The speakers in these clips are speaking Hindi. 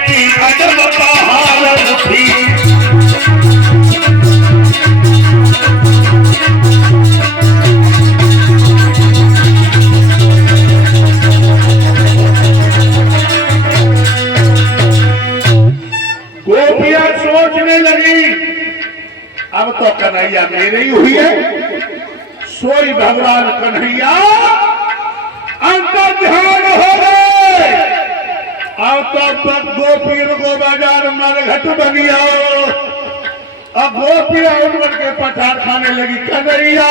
की अजब बहार उठी। गोपियां सोचने लगी अब तो कन्हैया मेरी हुई है, सोई भगवान कन्हैया अंतर ध्यान हो गए। अब तो गोपियों को बाजार मरघट बनिया। अब गोपियां उठ के पठार खाने लगी, कन्हैया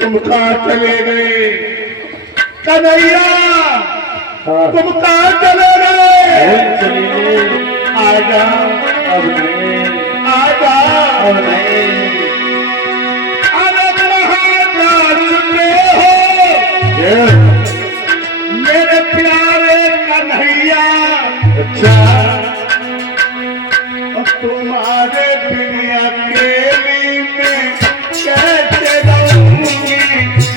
तुम कहां चले गए, कन्हैया तुम कहां चले गए, आजा अब नहीं, आजा अब नहीं। अलग रहा जा चुके हो मेरे प्यारे कन्हैया। अच्छा तुम्हारे बिन अकेली में कैसे रहूंगी,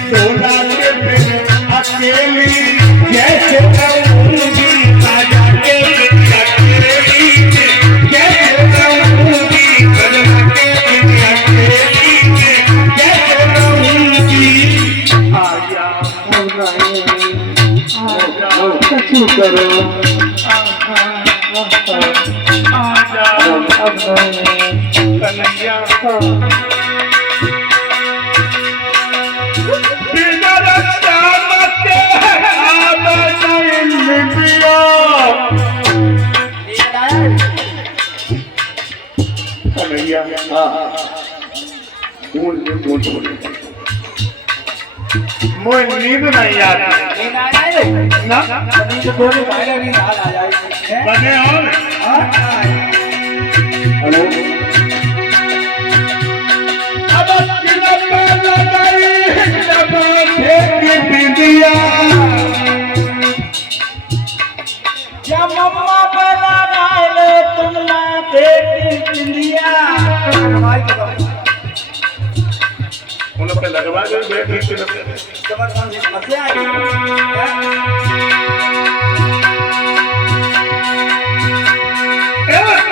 सोना के बिन अकेली कैसे रहूंगी, आजा के बिन अकेली में कैसे रहूंगी, सोना के बिन अकेली में कैसे रहूंगी, आजा कछु करो, आजा कन्हैया। बिना रक्षा मते अब नहीं मिलिया, कन्हैया मोह नींद नहीं आती ना, बने और हेलो अब बिंदिया क्या मम्मा बना डाले तुम ना बेटी बिंदिया, उन पे लगवा दे बेटी समस्या आई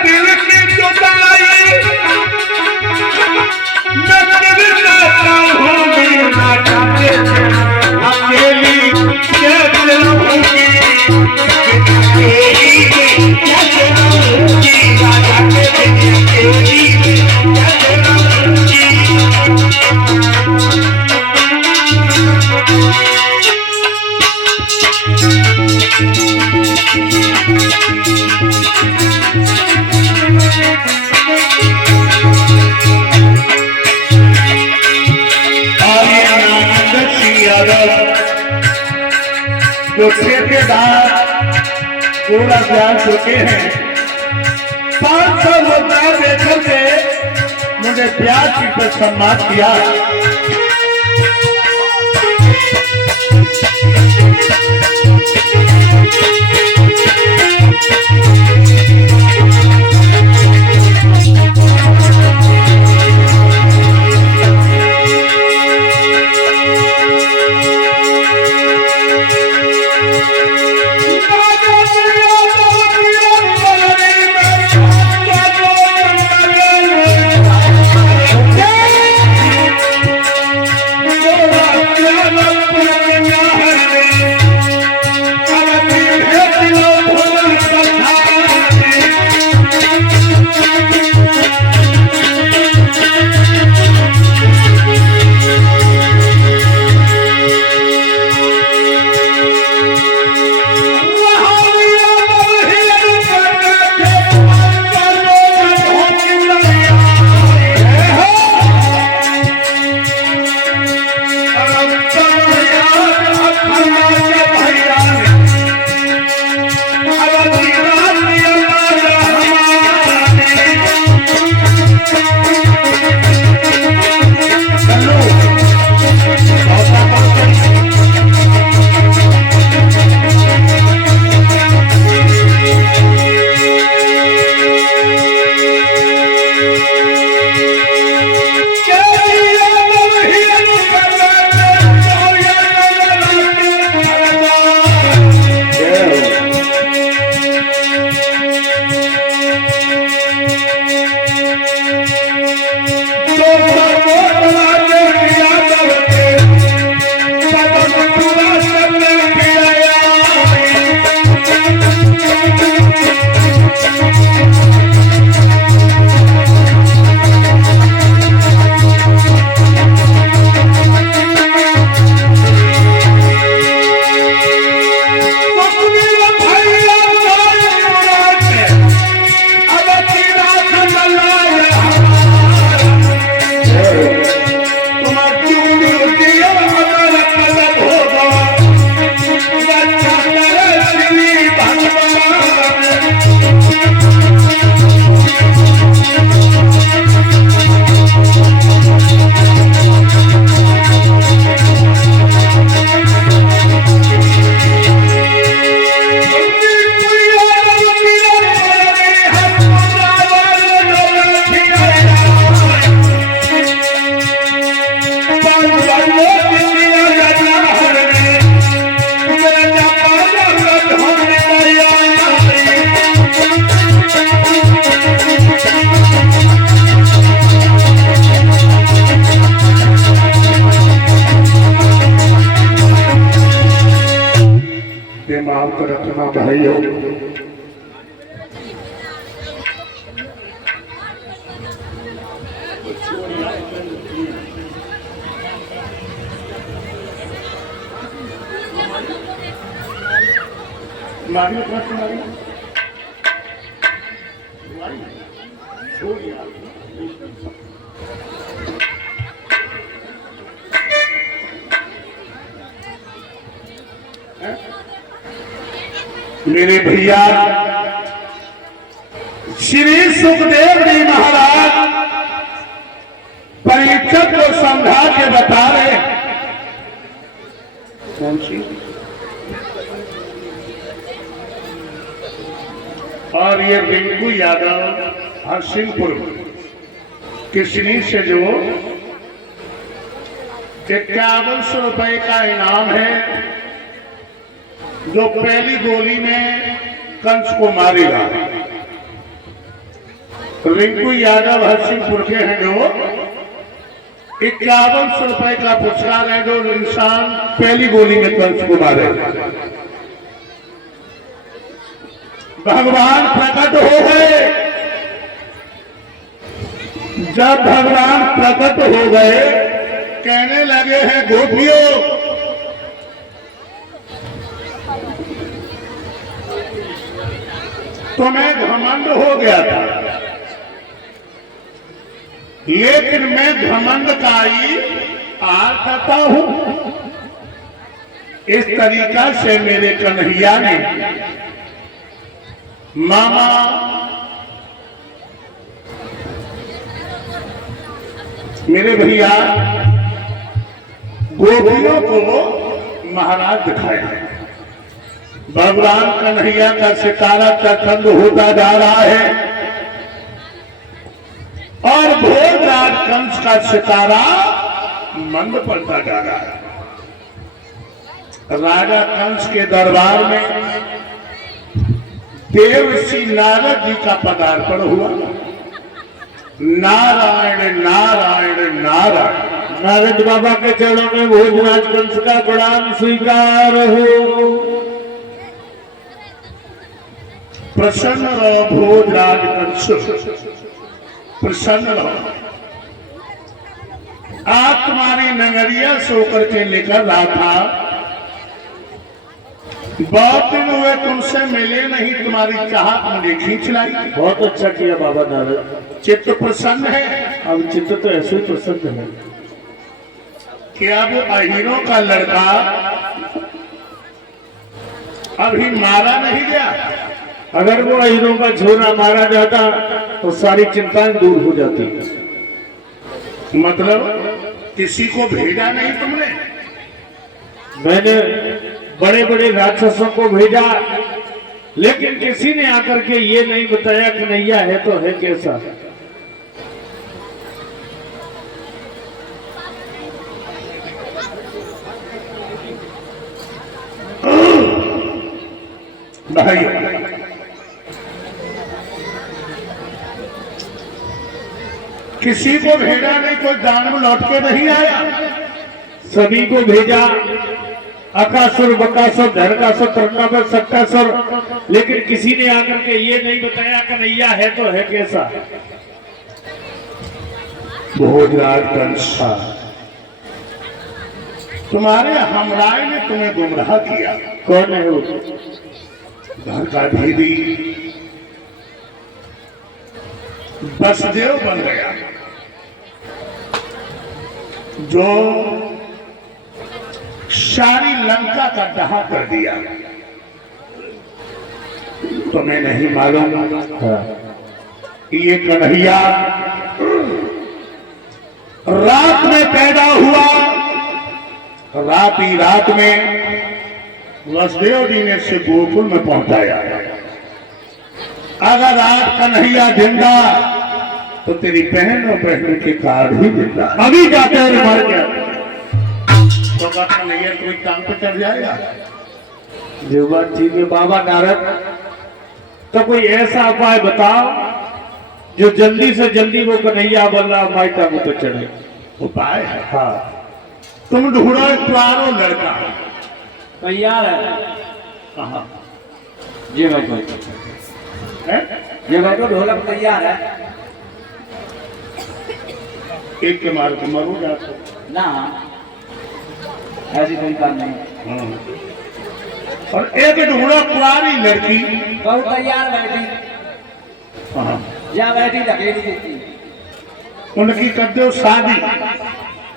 दिल की जुदाई मैं तेरे साथ हूँ, ना चाहते अकेली कैसे रहूंगी, अकेली कैसे रहूंगी, ना चाहते अकेली कैसे रहूंगी। जो ठेकेदार पूरा जान चुके हैं, 500 मुद्दा देकर के मुझे प्यार की पर सम्मान किया। रखना भाइयों। मेरे भैया श्री सुखदेव जी महाराज परीक्षक को समझा के बता रहे कौन सी, और ये रिंकू यादव हरसिंहपुर किशनी से जो 5100 रुपए का इनाम है, जो पहली गोली में कंस को मारेगा। रिंकू यादव हरसिंहपुर के हैं जो 5100 रुपए का पुरस्कार है, जो इंसान पहली गोली में कंस को मारेगा। भगवान प्रकट हो गए। जब भगवान प्रकट हो गए, कहने लगे हैं गोपियों, तुम्हें घमंड हो गया था, लेकिन मैं घमंड का ही आर करता हूं। इस तरीका से मेरे कन्हैया ने मामा मेरे भैया गोपियों को महाराज दिखाया है। भगवान कन्हैया का सितारा चंद होता जा रहा है और भोजराज कंस का सितारा मंद पड़ता जा रहा है। राजा कंस के दरबार में देवर्षि नारद जी का पदार्पण हुआ। नारायण नारायण नारायण। नारद बाबा के चरणों में भोजराज कंस का प्रणाम स्वीकार हो। प्रसन्न रहो भोजराज कंस, प्रसन्न रहो। आप तुम्हारी नगरिया से होकर के लेकर रहा था, बहुत दिन हुए तुमसे मिले नहीं, तुम्हारी चाहत मुझे खींच लाई। बहुत अच्छा किया बाबा नारद। चित्त प्रसन्न है। अब चित्त तो ऐसे ही प्रसन्न है। क्या वो अहीरों का लड़का अभी मारा नहीं गया? अगर वो अहीरों का झोरा मारा जाता तो सारी चिंताएं दूर हो जाती। मतलब किसी को भेजा नहीं तुमने? मैंने बड़े बड़े राक्षसों को भेजा, लेकिन किसी ने आकर के ये नहीं बताया कि कन्हैया है तो है कैसा। भाई किसी को भेजा नहीं, कोई दानव लौट के नहीं आया। सभी को भेजा, अकासुर, बकासुर, धरकासुर, तरकासुर, सक्कासुर, लेकिन किसी ने आकर के ये नहीं बताया कि कन्हैया है तो है कैसा। भोजराज कंस, तुम्हारे हमराय ने तुम्हें गुमराह किया। कौन है वो? घर का भेदी बसदेव बन गया, जो सारी लंका का दहा कर दिया। तुम्हें नहीं मालूम ये कन्हैया रात में पैदा हुआ। रात ही रात में वसुदेव जी ने इसे गोकुल में पहुंचाया। अगर आज कन्हैया जिंदा तो तेरी बहन और बहन के कार्ड ही जिंदा। अभी जाते हैं मर गया तो कन्हैया कोई काम पे चढ़ जाएगा। जो बात ठीक है बाबा नारद, तो कोई ऐसा उपाय बताओ जो जल्दी से जल्दी वो कन्हैया बल्ला माइटा को तो चढ़े। उपाय है? हाँ, तुम ढूंढो एक प्यारो लड़का। तैयार है। कहाँ? जी बैठो, हैं? ये बैठो, ढोलक तैयार है एक के मार के मरू जाते। ना, ऐसी कोई बात नहीं। हाँ। और एक ढूंढो पुरानी लड़की। बहुत तैयार बैठी, हाँ। या बैठी धकेली देती। उनकी कर दो शादी,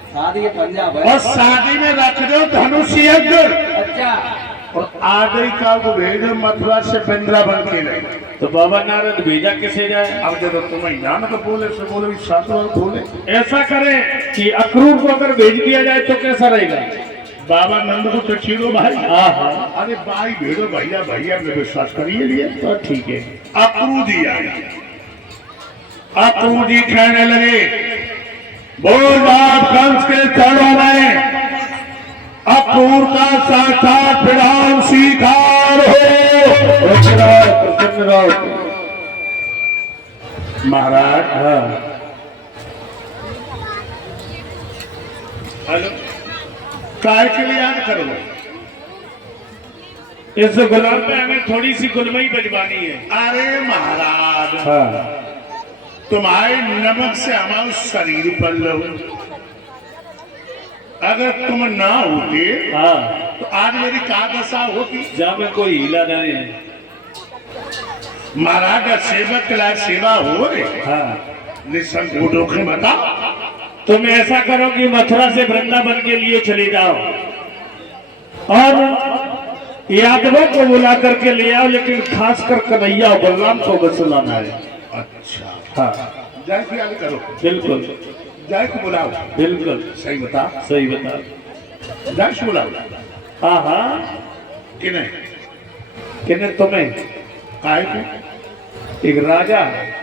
शादी के पंजाब और है। शादी में रख दो धनुष यज्ञ, अच्छा, और आगे का को भेजो मथुरा से वृंदावन के लिए। तो बाबा नारद भेजा किसे जाए? अब जब तुम्हें नानक बोले से बोले सात बार बोले। ऐसा करें कि अक्रूर को अगर भेज दिया जाए तो कैसा रहेगा? बाबा नंद को तो छीड़ो भाई। हाँ हाँ, अरे भाई भेड़ो भैया भैया में विश्वास करिए लिए। तो ठीक है। अक्रू जी आए, अक्रू जी कहने लगे, बोल बाप कंस के चरणों में अक्रूर का साक्षात प्रणाम स्वीकार हो। प्रसन्न रहो। महाराज, हाँ, हेलो, काय के लिए याद करो? इस गुलाम पे हमें थोड़ी सी गुलमई बजवानी है। अरे महाराज, हाँ, तुम्हारे नमक से हमारा शरीर पर लो, अगर तुम ना होते हाँ, तो आज मेरी क्या दशा होती? जहाँ में कोई हीला नहीं है। महाराज का सेवक के लायक सेवा हो रे, हाँ, निसंकोचों के बता। तुम ऐसा करो कि मथुरा से वृंदावन के लिए चले जाओ और यादवों को बुला करके ले आओ, लेकिन खासकर कन्हैया और बलराम को बस लाना है। अच्छा, हाँ, जय की याद करो, बिल्कुल जय को बुलाओ। बिल्कुल सही बता, सही बता। जय से बुलाओ हाँ हाँ, कि नहीं? किन्हें? तुम्हें? काय को? एक राजा,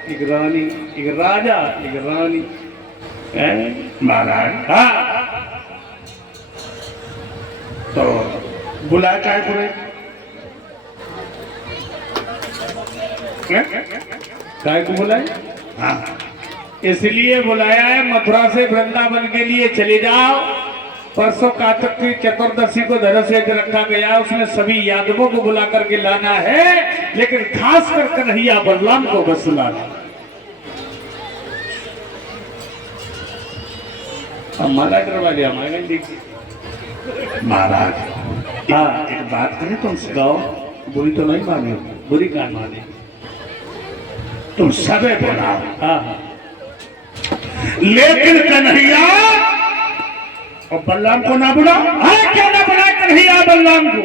एक रानी, एक राजा, एक रानी। महाराज, हाँ, तो बुलाया काय को रे? काय को बुलाए? हाँ, इसलिए बुलाया है, मथुरा से वृंदावन के लिए चले जाओ। परसों कार्तिक की चतुर्दशी को धनुष यज्ञ रखा गया, उसमें सभी यादवों को बुला करके लाना है, लेकिन खास कर कन्हैया बलराम को बस लाना। अब माला करवा लिया हमारे देखिए। महाराज, हाँ, एक बात करें तुमसे, गाओ। बुरी तो नहीं माने? बुरी कहाँ माने? तुम सबे बुलाओ, हाँ, लेकिन कन्हैया और बलराम को ना बुलाओ। हाँ, क्या ना बुलाए कन्हैया बलराम को?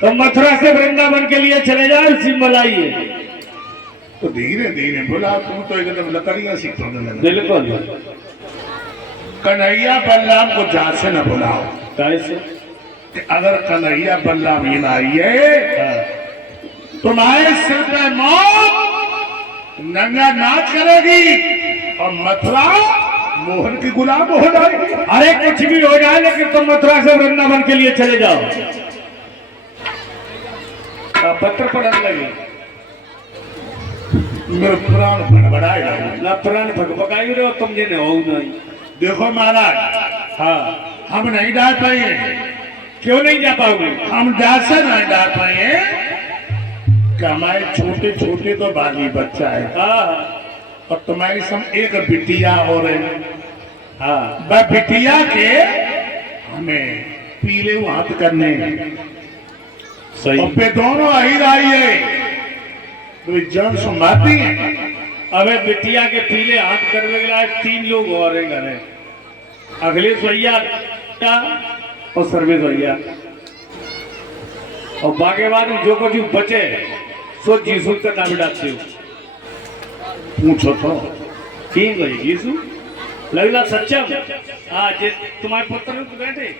तो मथुरा से वृंदावन के लिए चले जाओ, सिंबल आइए। तो धीरे धीरे बुलाओ, तुम तो एकदम लकड़ियां सीखोगे लगे। बिल्कुल। कन्हैया बलराम को जा से न बुलाओ। कैसे? कि अगर कन्हैया बलराम ये ना आइए, तुम्हारे सिर पे मौत नंगा नाच करेगी और मथुरा मोहन की गुलाम हो जाएगी। अरे कुछ भी हो जाए, लेकिन तुम मथुरा से वृंदावन के लिए चले जाओ। पत्र पढ़ने लगे, मेरे प्राण भड़बड़ाएगा। ना प्राण भगभगाई रहे हो तुम, जिन्हें हो नहीं। देखो महाराज, हाँ, हम नहीं डाल पाए। क्यों नहीं जा पाओगे? हम जैसे नहीं डाल पाए कि हमारे छोटे छोटे तो बाली बच्चा है, हाँ और तुम्हारी सब एक बिटिया हो रहे। हाँ, वह बिटिया के हमें पीले हाथ करने, सही। और पे दोनों ही रहिए तो जन सुमाती है। अबे बिटिया के पीले हाथ करने के लिए 3 लोग और हैं घरे, अखिलेश भैया और सर्वेश भैया, और बाके बाद जो कुछ बचे सो जीसू का नाम डालते हो। पूछो तो ठीक है, यीशु लगला सच्चा। हाँ, जे तुम्हारे पुत्र तो बैठे।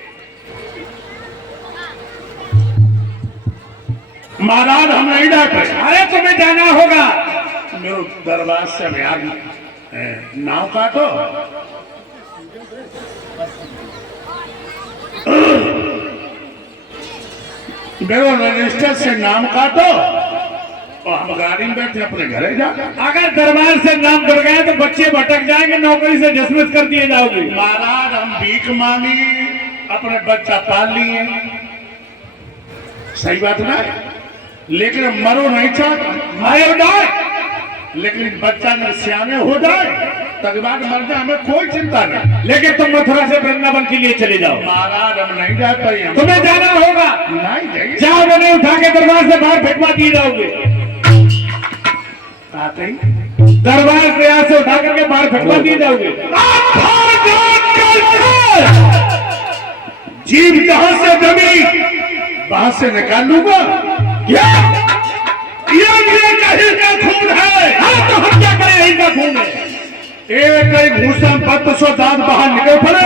महाराज, हम नहीं डांटे। अरे तुम्हें जाना होगा। मेरे दरबार से अभियान नाव काटो। मेरे रजिस्टर से नाम काटो और हम गाड़ी में बैठे अपने घरे जा। अगर दरबार से नाम बढ़ गए तो बच्चे भटक जाएंगे, नौकरी से डिसमिस कर दिए जाओगे। महाराज, हम भीख मांगी, अपने बच्चा पाल लिए। सही बात ना? लेकिन मरो नहीं चाहता, मर जाए, लेकिन बच्चा न सियाने हो जाए तक बाद मर जाए, हमें कोई चिंता नहीं। लेकिन तुम मथुरा से वृंदावन के लिए चले जाओ। महाराज हम नहीं जा पाए, तुम्हें जाना होगा, नहीं जाइए। जाओगे नहीं, उठा के दरबार से बाहर फेंकवा दिए जाओगे। दरबार से यहाँ से उठा करके बाहर फेंकवा दिए जाओगे। जीव जहां से जमी वहां से निकाल लूंगा। क्या ये कहीं का खून है? हाँ, तो हम क्या करें, यही का खून है। एक कई भूषण पत्र सो दांत बाहर निकल पड़े।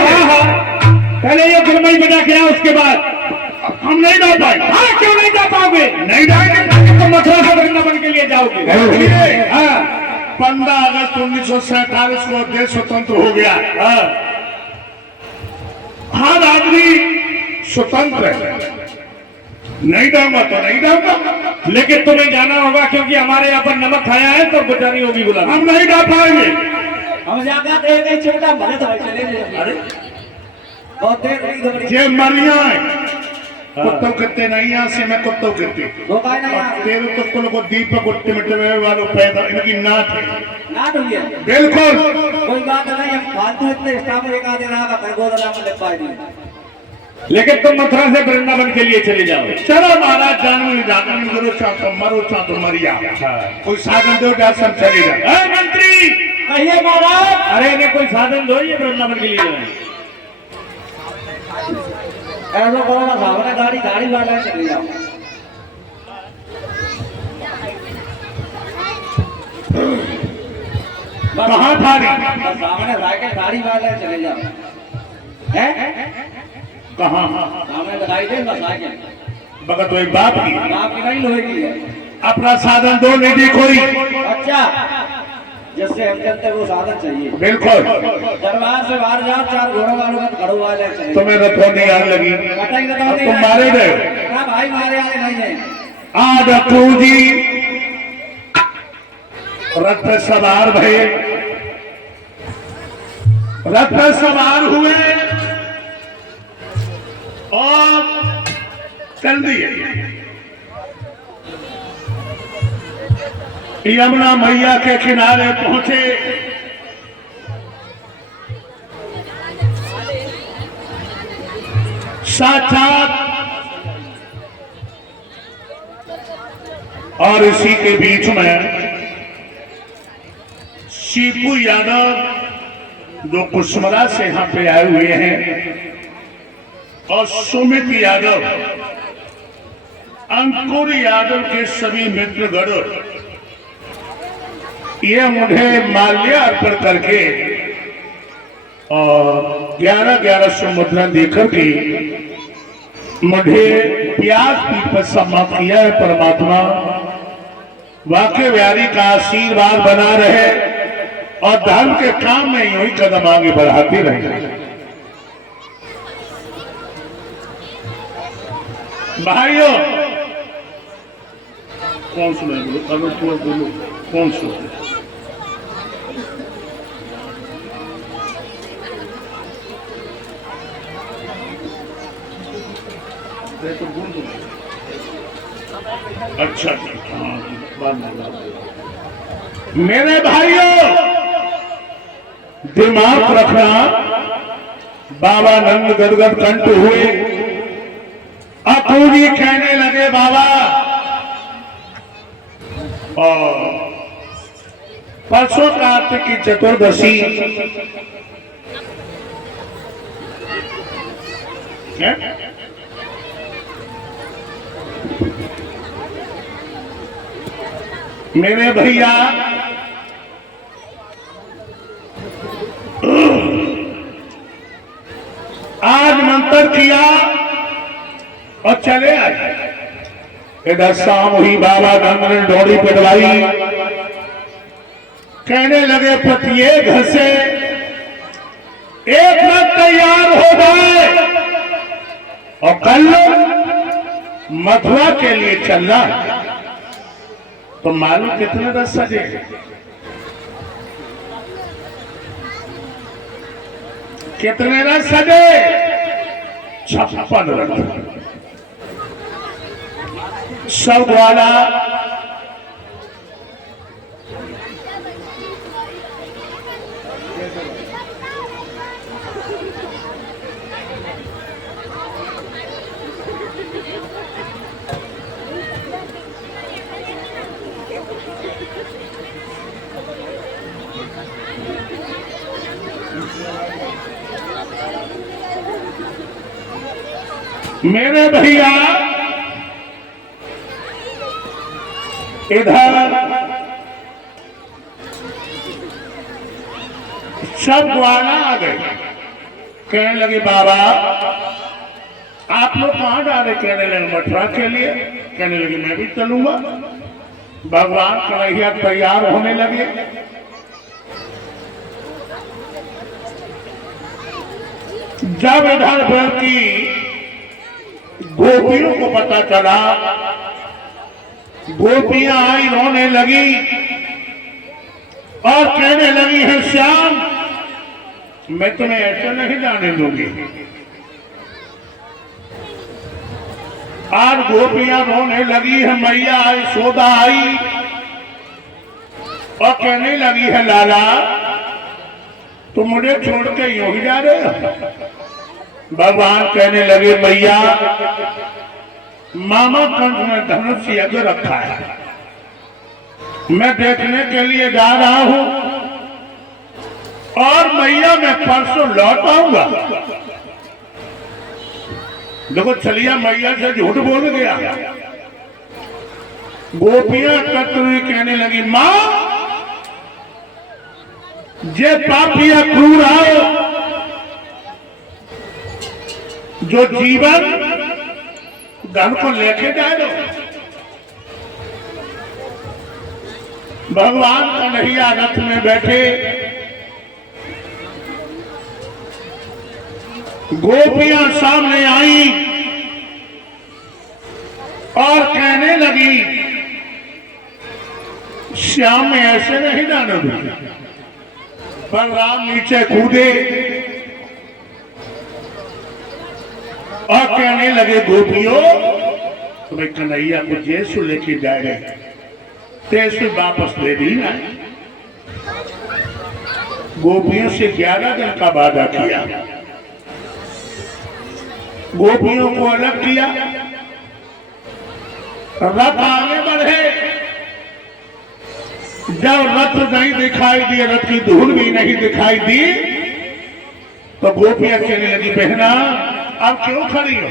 पहले ये फिल्म बजा के आओ, उसके बाद हम नहीं जा पाए। हाँ, क्यों नहीं जा पाओगे? नहीं जाएंगे तो मथुरा से वृंदावन के लिए जाओगे। हाँ, 15 अगस्त 1947 को देश स्वतंत्र हो गया। हर आदमी स्वतंत्र है, नहीं जाऊंगा तो नहीं जाऊंगा, लेकिन तुम्हें जाना होगा, क्योंकि हमारे यहाँ पर नमक खाया है तो बचानी होगी बुला। हम नहीं जा पाएंगे। हम जाकर देख नहीं छोटा भले तो चले जाए। अरे बहुत देर नहीं दौड़ी। ये मरिया कुत्तों करते नहीं, यहाँ से मैं कुत्तों करते वो काय ना यार तेरे तो कुल को दीपक उठते मिटवे वालों पैदा इनकी नाच है। ना हुई है। बिल्कुल कोई बात नहीं, हम फालतू इतने स्टाफ एक आधे रहा का पैगोदा नाम लिख पाए नहीं। लेकिन तुम मथुरा से वृंदावन के लिए चले जाओ। चलो महाराज, जानू जाकर मरो चाह तो मरो चाह तो मरिया। कोई साधन दो जा, सब चले जाए। मंत्री कहिए महाराज। अरे इन्हें कोई साधन दो, ये वृंदावन के लिए जाए। ऐसा करो ना, सामने गाड़ी वाला है, चले जाओ। कहाँ था सामने साइकिल गाड़ी वाला है, चले जाओ। हैं? कहाँ? सामने लगाई दे बस साइकिल। बगत तो एक बाप की आपकी नहीं लोहे की है। अपना साधन दो, निधि कोई। अच्छा, जिससे हम चलते वो साधन चाहिए। बिल्कुल दरबार से बाहर जाओ, 4 घोड़ों वालों का घड़ों वाले चाहिए। तुम्हें रथों की आग लगी, कटाई तो अब तुम मारे गए। ना भाई, मारे आए नहीं है। आज अक्रू जी रथ पे सवार भये, रथ पे सवार हुए और चल दिए। यमुना मैया के किनारे पहुंचे। साक्षात और इसी के बीच में सीपू यादव जो कुशमरा से यहां पे आए हुए हैं, और सुमित यादव, अंकुर यादव के सभी मित्रगण, ये मुझे माल्य अर्पण करके और 1100 मुद्रा देकर के मुझे प्यास की सम्मान किया है। परमात्मा वाकई व्यारी का आशीर्वाद बना रहे और धर्म के काम में यूं ही कदम आगे बढ़ाते रहे। भाइयों, कौन सुने बोलो, अगर तुम बोलो कौन सुने? अच्छा, मेरे भाइयों दिमाग रखना। बाबा नंद गदगद कंठ हुए, अपूरी कहने लगे बाबा, और परसों कार्तिक की चतुर्दशी है? मेरे भैया आज मंत्र किया और चले आए। इधर शाम हुई, बाबा गंग ने डोरी पिटवाई, कहने लगे प्रत्येक घर से एक रथ तैयार हो गए और कल मथुरा के लिए चलना है। तो मालूम कितने रथ सजे? कितने रथ सजे? 56 रथ। सब वाला मेरे भैया इधर सब ग्वाला आ गए। कहने लगे बाबा आप लोग कहाँ जा रहे? कहने लगे मथुरा के लिए। कहने लगे मैं भी चलूंगा। भगवान कन्हैया तैयार होने लगे। जब इधर बल्कि गोपियों को पता चला, गोपियां आई रोने लगी और कहने लगी है श्याम मैं तुम्हें ऐसे नहीं जाने दूंगी। आज गोपियां रोने लगी है, मैया आई, सोदा आई और कहने लगी है लाला तुम मुझे छोड़ के यूं ही जा रहे हो? भगवान कहने लगे मैया मामा कंठ में धनुष यज्ञ रखा है, मैं देखने के लिए जा रहा हूं और मैया मैं परसों लौट आऊंगा। देखो चलिया मैया से झूठ बोल गया। गोपियां कतरी कहने लगी मां जे पापिया क्रूर आओ जो जीवन धन को लेके जाए लो। भगवान कन्हैया रथ में बैठे, गोपियां सामने आई और कहने लगी श्याम में ऐसे नहीं जाने दूंगा। पर राम नीचे कूदे और कहने लगे गोपियों तुम्हें कन्हैया को जैसु लेके जा रहे तैसे वापस ले दी ना। गोपियों से 11 दिन का वादा किया, गोपियों को अलग किया, रथ आगे बढ़े। जब रथ नहीं दिखाई दिए, रथ की धूल भी नहीं दिखाई दी तो गोपियां कहने लगी बहना अब क्यों खड़ी हो?